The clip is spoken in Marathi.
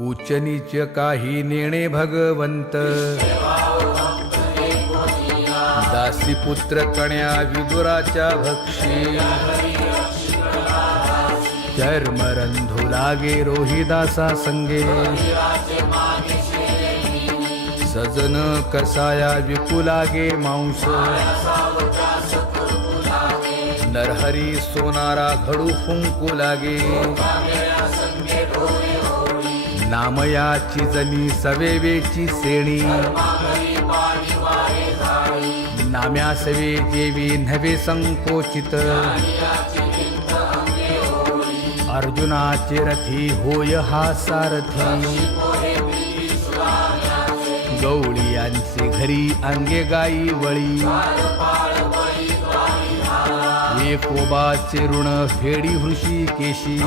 उच्च नीच काही नेणे भगवंत. दासी पुत्र कण्या विदुराच्या भक्षी. चर्मरंधू लागे रोहिदासा संगे. सजन कसाया विपुलागे मांस. नरहरी सोनारा घडू फुंकू लागे. नामयाची जनी सवेवेची सेणी. नाम्या सवे देवी नव्हे संकोचित. अर्जुनाचे रथी होय हा सारथी. गौळी यांचे घरी अंगे गाई वळी. एकोबाचे ऋण फेडी हृषी केशी